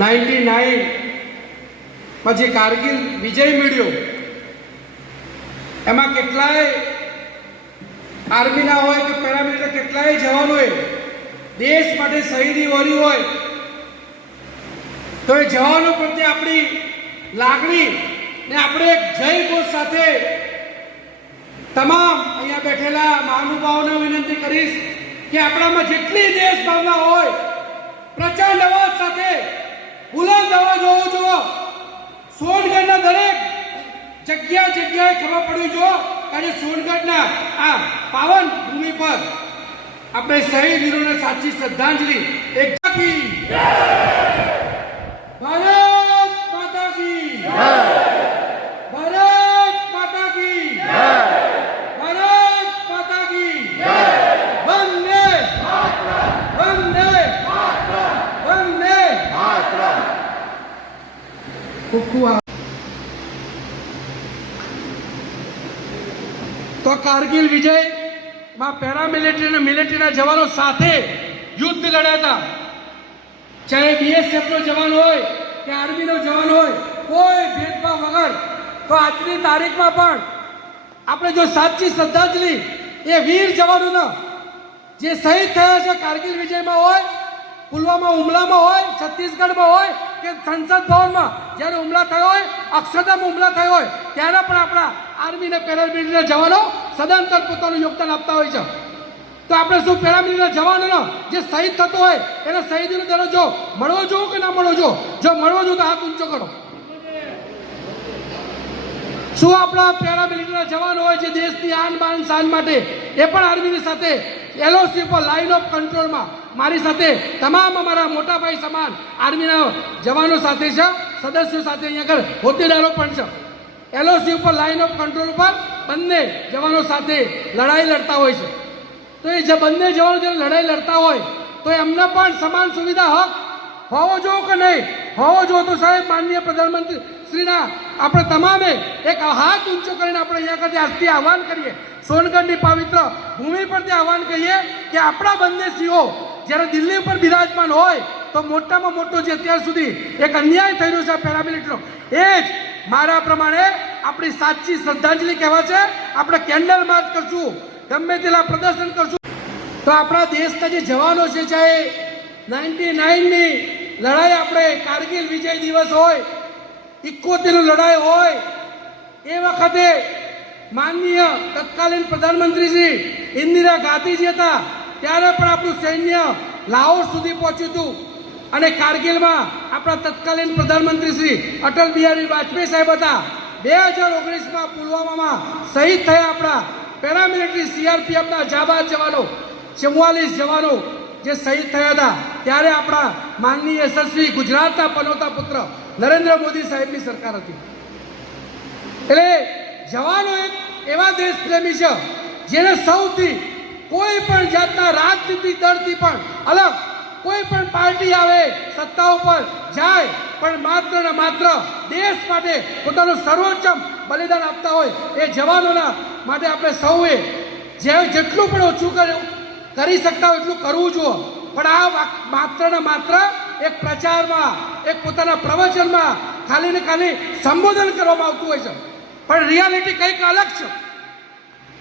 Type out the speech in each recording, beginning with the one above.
Ninety નાઇનમાં જે કારગિલ વિજય મેળ્યો, એમાં કેટલાય આર્મીના હોય કે પેરામિલિટર કેટલાય જવાનોએ દેશ માટે શહીદી વળી હોય, તો એ જવાનો પ્રત્યે આપણી લાગણી ને આપણે જય ઘોષ સાથે તમામ અહીંયા બેઠેલા મહાનુભાવોને વિનંતી કરીશ કે આપણામાં જેટલી દેશ ભાવના હોય પ્રચંડ અવાજ સાથે બુલંદ અવાજ સોનગઢના દરેક જગ્યા જગ્યાએ ખબર પડવી જો આજે સોનગઢના આ પાવન ભૂમિ પર આપણે શહીદ વીરોને સાચી શ્રદ્ધાંજલિ. એક ભારત માતા કી ભારત માતા કી ભારત માતા કી વંદે વંદે વંદે ખૂબ તો કારગિલ વિજયમાં પેરામિલિટરી અને મિલિટરીના જવાનો સાથે યુદ્ધ લડ્યા હતા. ચાહે બીએસએફ નો જવાન હોય, કે આર્મીનો જવાન હોય, કોઈ ભેદભાવ વગર. તો આજની તારીખમાં પણ આપણે જો સાચી શ્રદ્ધાંજલિ એ વીર જવાનોના જે શહીદ થયા છે કારગિલ વિજયમાં હોય પુલવામા હુમલામાં હોય, છત્તીસગઢમાં હોય કે સંસદ ભવનમાં, જ્યારે હુમલા થયો હોય, અક્ષરધામ હુમલા થયો હોય, ત્યારે પણ આપણા આર્મીને પેરામિલિટરીના જવાનો સદંતર પોતાનું યોગદાન આપતા હોય છે. તો આપણે શું પેરામિલિટરીના જવાનોનો જે શહીદ થતો હોય, એને શહીદીનો દરજ્જો મળવો જોઈએ કે ના મળવો જોઈએ જો મળવો જોઈએ તો હાથ ઊંચો કરો. શું આપણા પેરામિલિટરીના જવાનો હોય જે દેશની આન બાન શાન માટે, એ પણ આર્મીની સાથે એલઓસી પર લાઇન ઓફ કંટ્રોલમાં મારી સાથે તમામ અમારા મોટા ભાઈ સમાન આર્મીના જવાનો સાથે છે, સદસ્યો સાથે અહીંયા આગળ હોદ્દેદારો પણ છે. એલઓસી ઉપર લાઇન ઓફ કંટ્રોલ પર બંને જવાનો સાથે લડાઈ લડતા હોય છે. તો એ જે બંને જવાનો જ્યારે લડાઈ લડતા હોય, તો એમને પણ સમાન સુવિધા હક હોવો જોવો કે નહીં? હોવો જોવો તો સાહેબ, માનનીય પ્રધાનમંત્રી શ્રીના આપણે તમામે એક હાથ ઊંચો કરીને આપણે અહીંયા આગળ આજથી આહવાન કરીએ સોનગઢની પવિત્ર ભૂમિ પરથી આહવાન કહીએ કે આપણા બંને સિંહો જ્યારે દિલ્હી ઉપર બિરાજમાન હોય તો મોટામાં મોટો જે અત્યાર સુધી એક અન્યાય થઈ રહ્યો છે પેરામિલિટરીનો, એ જ મારા પ્રમાણે આપણી સાચી શ્રદ્ધાંજલિ કહેવા છે આપણે કેન્ડલ માર્ચ કરશું, ગમે તેલા પ્રદર્શન કરશું. તો આપણા દેશના જે જવાનો છે, ચાહે નાઇન્ટી નાઇનની લડાઈ આપણે કારગિલ વિજય દિવસ હોય ઇકોતેરનું લડાઈ હોય, એ વખતે માનનીય તત્કાલીન પ્રધાનમંત્રીશ્રી ઇન્દિરા ગાંધીજી હતા, ત્યારે પણ આપણું સૈન્ય લાહોર સુધી પહોંચ્યું હતું. અને કારગિલમાં આપણા તત્કાલીન પ્રધાનમંત્રી શ્રી અટલ બિહારી વાજપેયી સાહેબ હતા. બે હજાર ઓગણીસમાં પુલવામામાં શહીદ થયા આપણા પેરામિલિટરી સીઆરપીએફના જાબાદ જવાનો, ચુમ્માલીસ જવાનો જે શહીદ થયા હતા. ત્યારે આપણા માનનીય યશસ્વી ગુજરાતના પનોતા પુત્ર નરેન્દ્ર મોદી સાહેબની સરકાર હતી. એટલે જવાનો એક એવા દેશ પ્રેમી છે, જેને સૌથી કોઈ પણ જાતના રાજનીતિ દળથી પણ અલગ કોઈ પણ પાર્ટી આવે, સત્તા ઉપર જાય, પણ માત્ર ને માત્ર દેશ માટે પોતાનું સર્વોચ્ચમ બલિદાન આપતા હોય, એ જવાનોના માટે આપણે સૌએ જે જેટલું પણ ઓછું કરી શકતા હોય એટલું કરવું જોઈએ પણ આ માત્ર ને માત્ર એક પ્રચારમાં, એક પોતાના પ્રવચનમાં ખાલી ને ખાલી સંબોધન કરવામાં આવતું હોય છે. પણ રિયાલિટી કંઈક અલગ છે.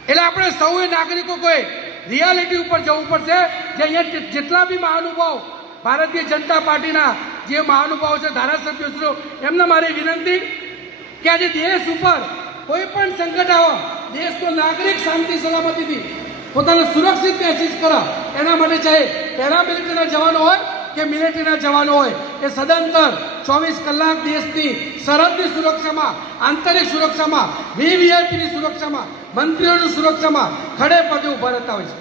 એટલે આપણે સૌએ નાગરિકો કોઈ રિયાલિટી ઉપર જવું પડશે જે અહીંયા જેટલા બી મહાનુભાવ, ભારતીય જનતા પાર્ટીના જે મહાનુભાવો છે, ધારાસભ્યો છે, એમને મારી વિનંતી કે આજે દેશ ઉપર કોઈ પણ સંકટ આવે દેશનો નાગરિક શાંતિ, સલામતીથી પોતાને સુરક્ષિત મહેસૂસ કરો. એના માટે ચાહે પેરામિલિટરીના જવાનો હોય કે મિલિટરીના જવાનો હોય, એ સદંતર ચોવીસ કલાક દેશની સરહદની સુરક્ષામાં, આંતરિક સુરક્ષામાં વીવીઆઈપીની સુરક્ષામાં, મંત્રીઓની સુરક્ષામાં ખડે પગે ઊભા રહેતા હોય છે.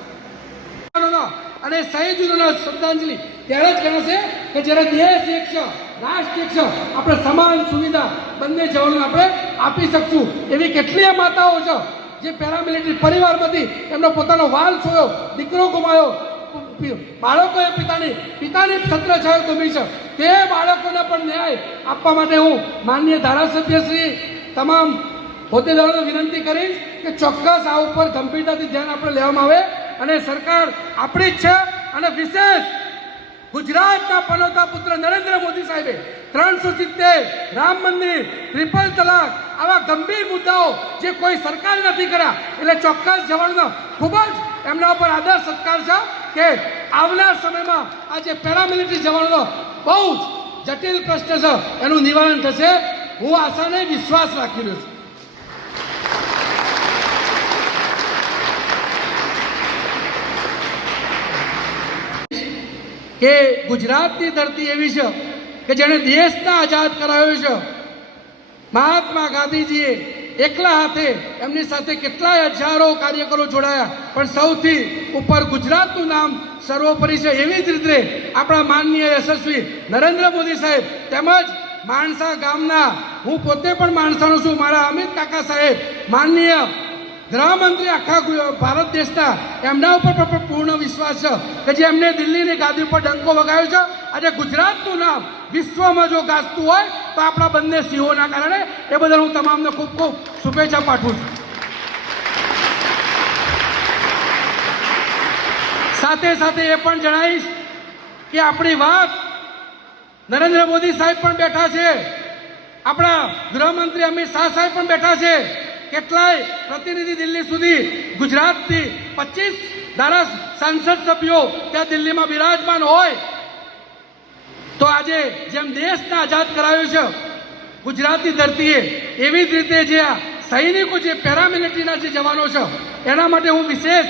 અને શહીદોનો શ્રદ્ધાંજલિ ત્યારે જ ગણાશે કે જ્યારે દેશ એક છે, રાષ્ટ્ર એક છે, આપણે સમાન સુવિધા બંને જવાનોને આપણે આપી શકશું. એવી કેટલીય માતાઓ છે, જે પેરામિલિટરી પરિવારમાંથી એમનો પોતાનો વાલ છોયો, દીકરો ગુમાયો બાળકોએ પિતાની પિતાની છત્ર છાયો ગુમી છે. તે બાળકોને પણ ન્યાય આપવા માટે હું માન્ય ધારાસભ્ય શ્રી તમામ હોદ્દેદારોને વિનંતી કરીશ કે ચોક્કસ આ ઉપર ગંભીરતાથી ધ્યાન આપણે લેવામાં આવે અને સરકાર આપણી જ છે અને વિશેષ ગુજરાતના પનોતા પુત્ર નરેન્દ્ર મોદી સાહેબે ત્રણસો સિત્તેર રામ મંદિર ટ્રિપલ તલાક આવા ગંભીર મુદ્દાઓ જે કોઈ સરકારે નથી કર્યા, એટલે ચોક્કસ જવાનનો ખૂબ જ એમના ઉપર આદર સત્કાર છે. કે આવનાર સમયમાં આ જે પેરામિલિટરી જવાનોનો બહુ જ જટિલ પ્રશ્ન છે. એનું નિવારણ થશે. હું આશાને વિશ્વાસ રાખી રહ્યો છું. કે ગુજરાતની ધરતી એવી છે કે જેણે દેશને આઝાદ કરાવ્યો છે. મહાત્મા ગાંધીજીએ એકલા હાથે એમની સાથે કેટલાય હજારો કાર્યકરો જોડાયા. પણ સૌથી ઉપર ગુજરાતનું નામ સર્વોપરી છે એવી જ રીતે આપણા માનનીય યશસ્વી નરેન્દ્ર મોદી સાહેબ તેમજ માણસા ગામના, હું પોતે પણ માણસાનો છું, મારા અમિત કાકા સાહેબ, માનનીય ગૃહમંત્રી આખા ભારત દેશના, એમના ઉપર પણ પૂર્ણ વિશ્વાસ છે કે જે એમને દિલ્હીની ગાદી ઉપર ડંકો વગાવ્યો છે. આજે ગુજરાતનું નામ વિશ્વમાં જો ગાજતું હોય તો આપણા બંને સિંહોના કારણે એ બદલ હું તમામને ખૂબ ખૂબ શુભેચ્છા પાઠવું છું. સાથે સાથે એ પણ જણાવીશ કે આપણી વાત નરેન્દ્ર મોદી સાહેબ પણ બેઠા છે. આપણા ગૃહમંત્રી અમિત શાહ સાહેબ પણ બેઠા છે. કેટલાય પ્રતિનિધિ દિલ્હી સુધી ગુજરાતથી પચીસ ધારા સંસદ સભ્યો ત્યાં દિલ્હીમાં બિરાજમાન હોય તો આજે જેમ દેશને આઝાદ કરાવ્યો છે ગુજરાતની ધરતીએ એવી જ રીતે જે આ સૈનિકો જે પેરામિલિટરીના જે જવાનો છે, એના માટે હું વિશેષ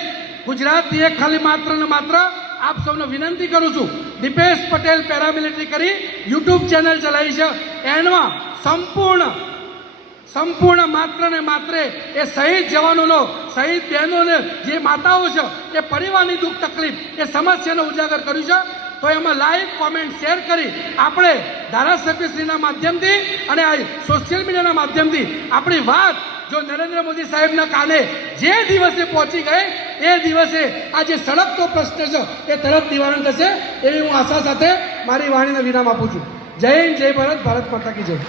ગુજરાતથી એક ખાલી માત્ર ને માત્ર આપ સૌને વિનંતી કરું છું, દીપેશ પટેલ પેરામિલિટરી કરી યુટ્યુબ ચેનલ ચલાવી છે એમાં સંપૂર્ણ સંપૂર્ણ માત્ર ને માત્ર એ શહીદ જવાનોનો, શહીદ બહેનોને જે માતાઓ છે, એ પરિવારની દુઃખ તકલીફ, એ સમસ્યાને ઉજાગર કર્યું છે તો એમાં લાઈક કોમેન્ટ શેર કરી આપણે ધારાસભ્યશ્રીના માધ્યમથી અને આ સોશિયલ મીડિયાના માધ્યમથી આપણી વાત જો નરેન્દ્ર મોદી સાહેબના કાને જે દિવસે પહોંચી ગઈ, એ દિવસે આ જે સળગતો પ્રશ્ન છે, એ તરત નિવારણ થશે એવી હું આશા સાથે મારી વાણીને વિરામ આપું છું. જય હિન્દ, જય ભારત ભારત માતા કી જય.